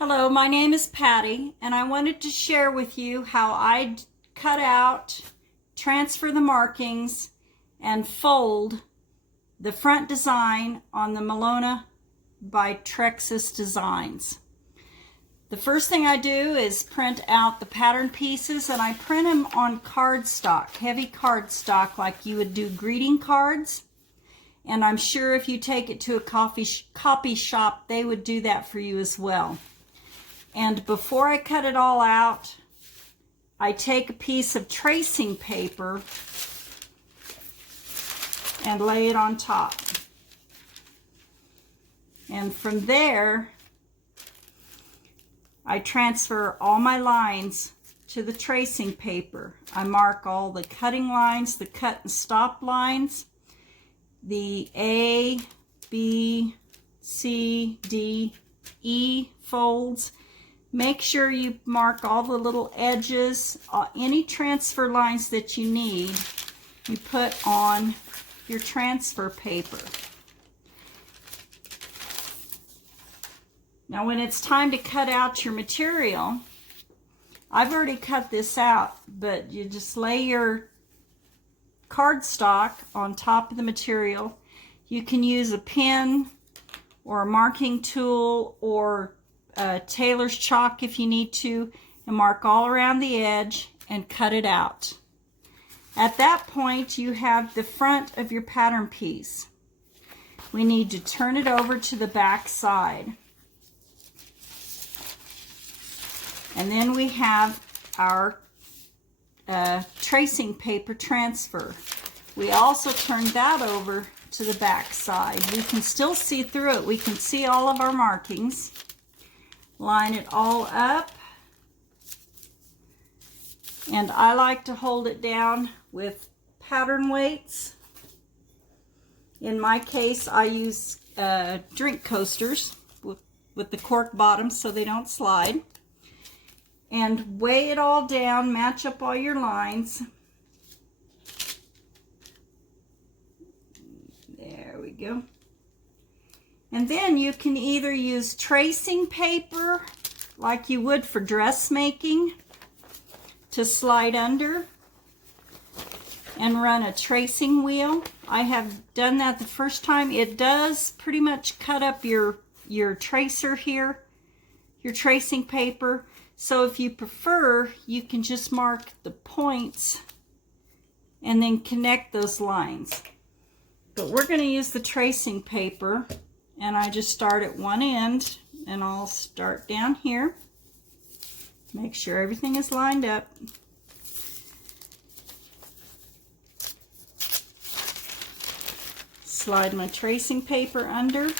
Hello, my name is Patty, and I wanted to share with you how I cut out, transfer the markings, and fold the front design on the Melona by Tryxus Designs. The first thing I do is print out the pattern pieces, and I print them on cardstock, heavy cardstock, like you would do greeting cards. And I'm sure if you take it to a copy shop, they would do that for you as well. And before I cut it all out, I take a piece of tracing paper and lay it on top. And from there, I transfer all my lines to the tracing paper. I mark all the cutting lines, the cut and stop lines, the A, B, C, D, E folds. Make sure you mark all the little edges, any transfer lines that you need, you put on your transfer paper. Now when it's time to cut out your material, I've already cut this out, but you just lay your cardstock on top of the material. You can use a pen or a marking tool or tailor's chalk if you need to, and mark all around the edge and cut it out. At that point, you have the front of your pattern piece. We need to turn it over to the back side. And then we have our tracing paper transfer. We also turn that over to the back side. We can still see through it. We can see all of our markings. Line it all up. And I like to hold it down with pattern weights. In my case, I use drink coasters with the cork bottoms so they don't slide. And weigh it all down, match up all your lines. There we go. And then you can either use tracing paper like you would for dressmaking to slide under and run a tracing wheel. I have done that the first time. It does pretty much cut up your tracer here, your tracing paper. So if you prefer, you can just mark the points and then connect those lines. But we're going to use the tracing paper, and I just start at one end, and I'll start down here. Make sure everything is lined up. Slide my tracing paper under.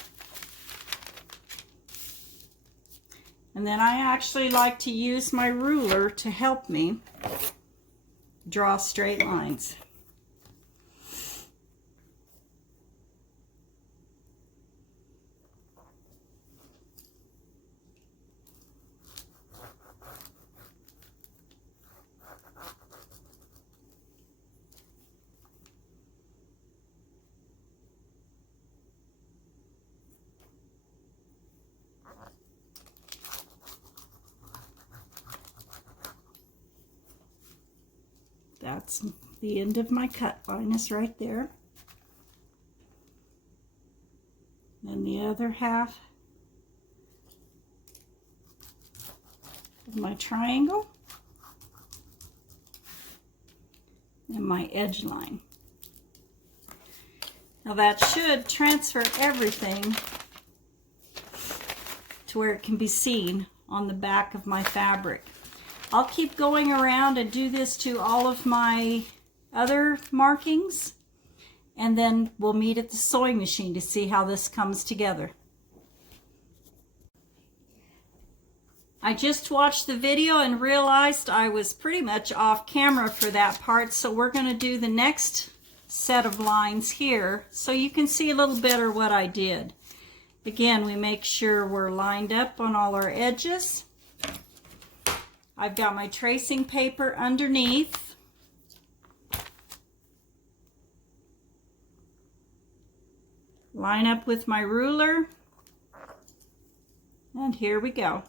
And then I actually like to use my ruler to help me draw straight lines. That's the end of my cut line is right there. Then the other half of my triangle and my edge line. Now that should transfer everything to where it can be seen on the back of my fabric. I'll keep going around and do this to all of my other markings, and then we'll meet at the sewing machine to see how this comes together. I just watched the video and realized I was pretty much off camera for that part, so we're going to do the next set of lines here so you can see a little better what I did. Again, we make sure we're lined up on all our edges. I've got my tracing paper underneath. Line up with my ruler. And here we go.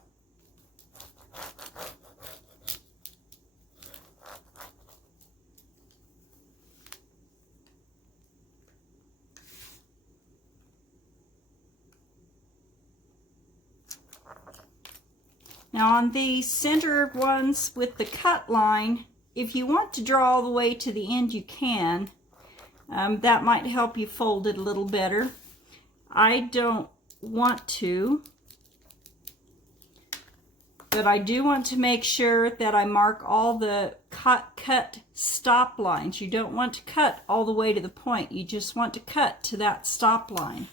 Now on the centered ones with the cut line, if you want to draw all the way to the end, you can. That might help you fold it a little better. I don't want to, but I do want to make sure that I mark all the cut stop lines. You don't want to cut all the way to the point. You just want to cut to that stop line.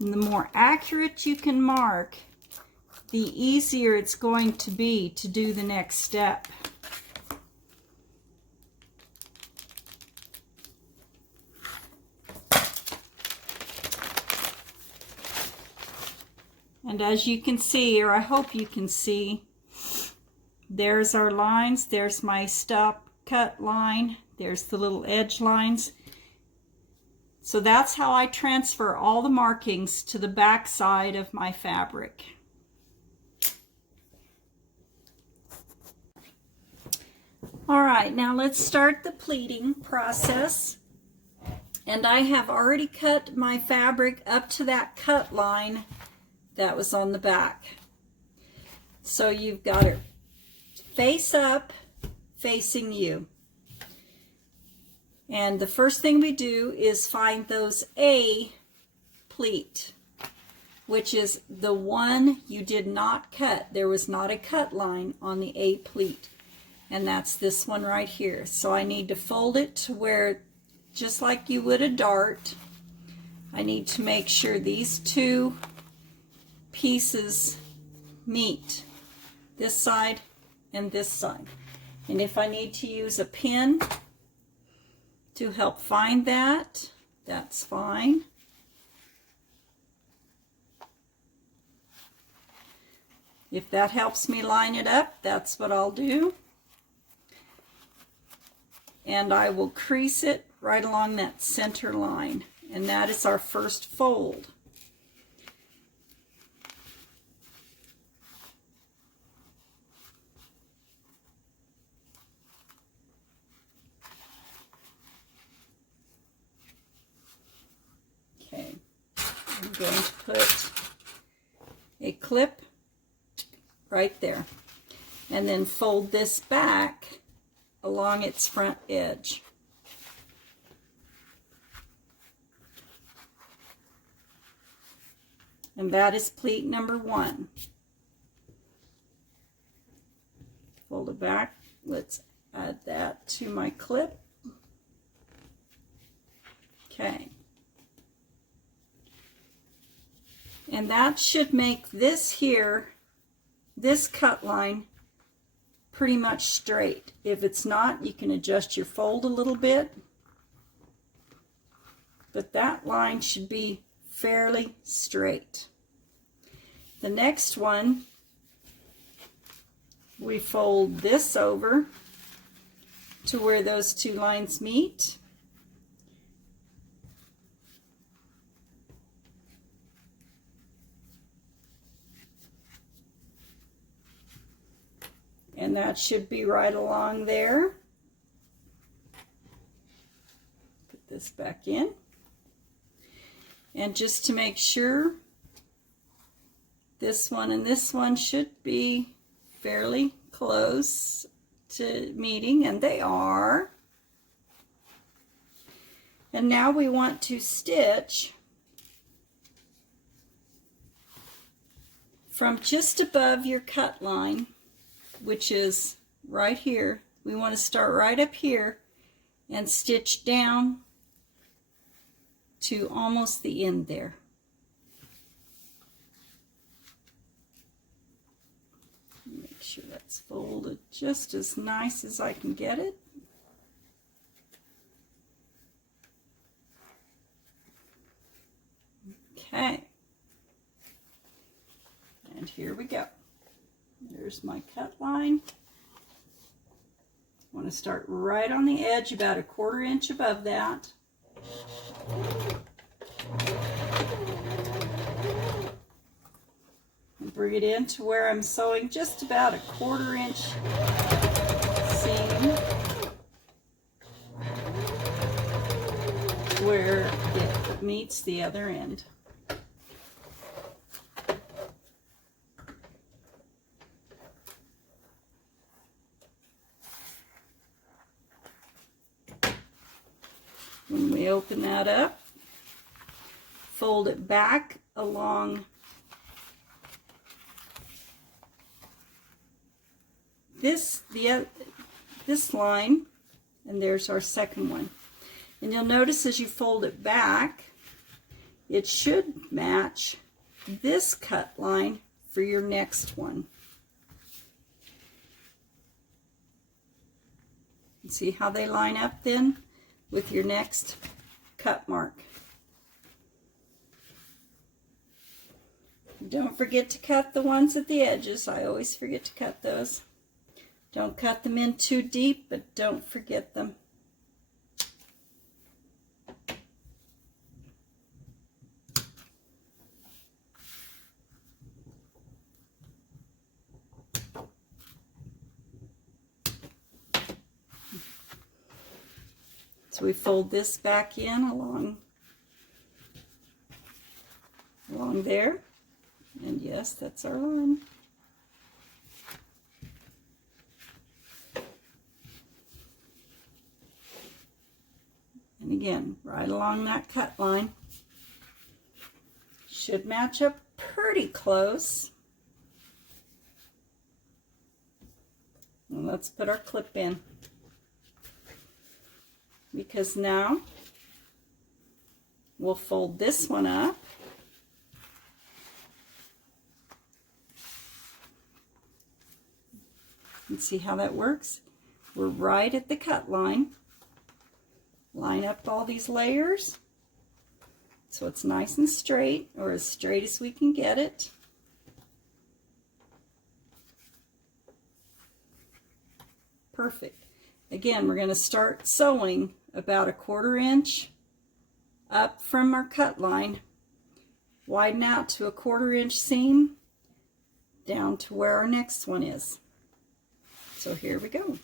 And the more accurate you can mark, the easier it's going to be to do the next step. And as you can see, or I hope you can see, there's our lines. There's my stop cut line. There's the little edge lines. So that's how I transfer all the markings to the back side of my fabric. All right, now let's start the pleating process. And I have already cut my fabric up to that cut line that was on the back. So you've got it face up, facing you. And the first thing we do is find those A pleat, which is the one you did not cut. There was not a cut line on the A pleat. And that's this one right here. So I need to fold it to where, just like you would a dart, I need to make sure these two pieces meet, this side and this side. And if I need to use a pin to help find that, that's fine. If that helps me line it up, that's what I'll do. And I will crease it right along that center line. And that is our first fold. Okay, I'm going to put a clip right there and then fold this back along its front edge. And that is pleat number 1. Fold it back. Let's add that to my clip. Okay. And that should make this here, this cut line, pretty much straight. If it's not, you can adjust your fold a little bit. But that line should be fairly straight. The next one, we fold this over to where those two lines meet. And that should be right along there. Put this back in. And just to make sure, this one and this one should be fairly close to meeting, and they are. And now we want to stitch from just above your cut line, which is right here. We want to start right up here and stitch down to almost the end there. Make sure that's folded just as nice as I can get it. Okay. And here we go. There's my cut line. I want to start right on the edge, about a 1/4 inch above that. And bring it in to where I'm sewing just about a 1/4 inch seam. where it meets the other end. When we open that up, fold it back along this line, and there's our second one. And you'll notice as you fold it back, it should match this cut line for your next one. And see how they line up then with your next cut mark. Don't forget to cut the ones at the edges. I always forget to cut those. Don't cut them in too deep, but don't forget them. So we fold this back in along there. And yes, that's our line. And again, right along that cut line. Should match up pretty close. And let's put our clip in. Because now we'll fold this one up. And see how that works? We're right at the cut line. Line up all these layers so it's nice and straight, or as straight as we can get it. Perfect. Again, we're going to start sewing about a 1/4 inch up from our cut line, widen out to a 1/4 inch seam down to where our next one is. So here we go.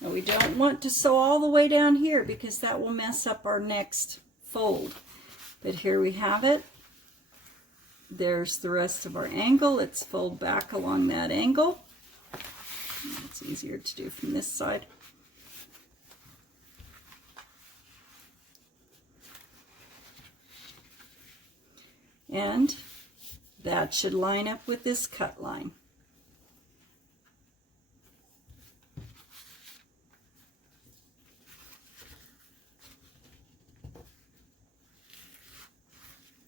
Now we don't want to sew all the way down here because that will mess up our next fold. But here we have it. There's the rest of our angle. Let's fold back along that angle. It's easier to do from this side. And that should line up with this cut line.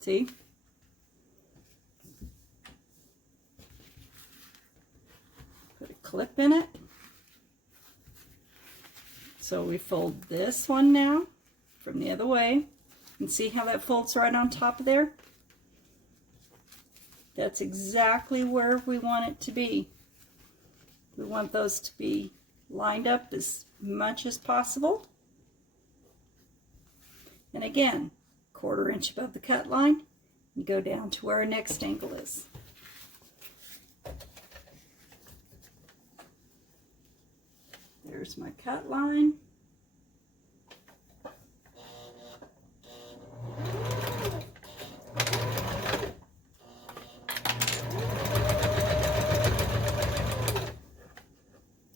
See? Put a clip in it. So we fold this one now from the other way. And see how that folds right on top of there? That's exactly where we want it to be. We want those to be lined up as much as possible. And again, 1/4 inch above the cut line and go down to where our next angle is. There's my cut line.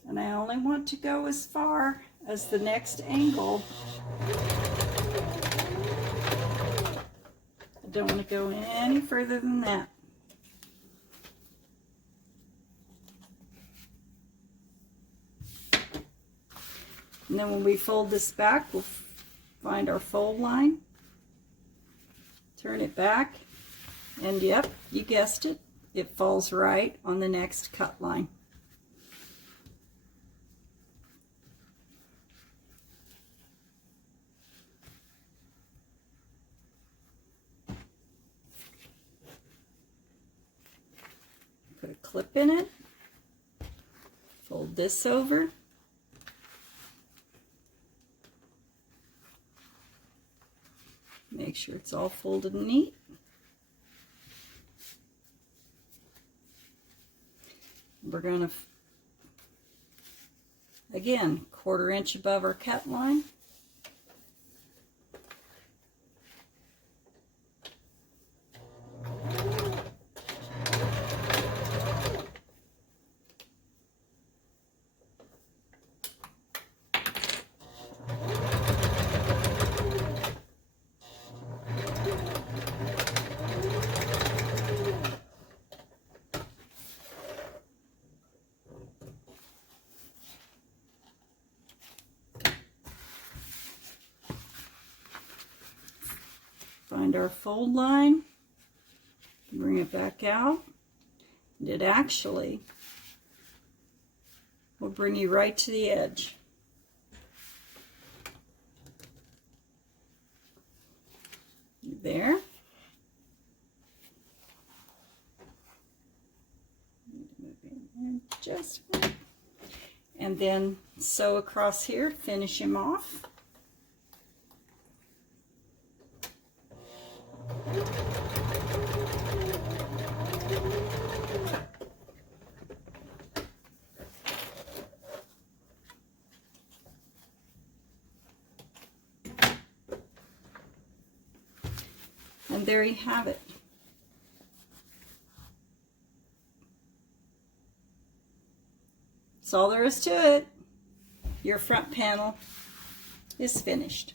And I only want to go as far as the next angle. I don't want to go any further than that. And then when we fold this back, we'll find our fold line, turn it back, and yep, you guessed it, it falls right on the next cut line. clip in it. Fold this over. Make sure it's all folded and neat. We're going to, again, 1/4 inch above our cut line. Find our fold line, bring it back out, and it actually will bring you right to the edge. There. Just, and then sew across here, finish him off. And there you have it. That's all there is to it. Your front panel is finished.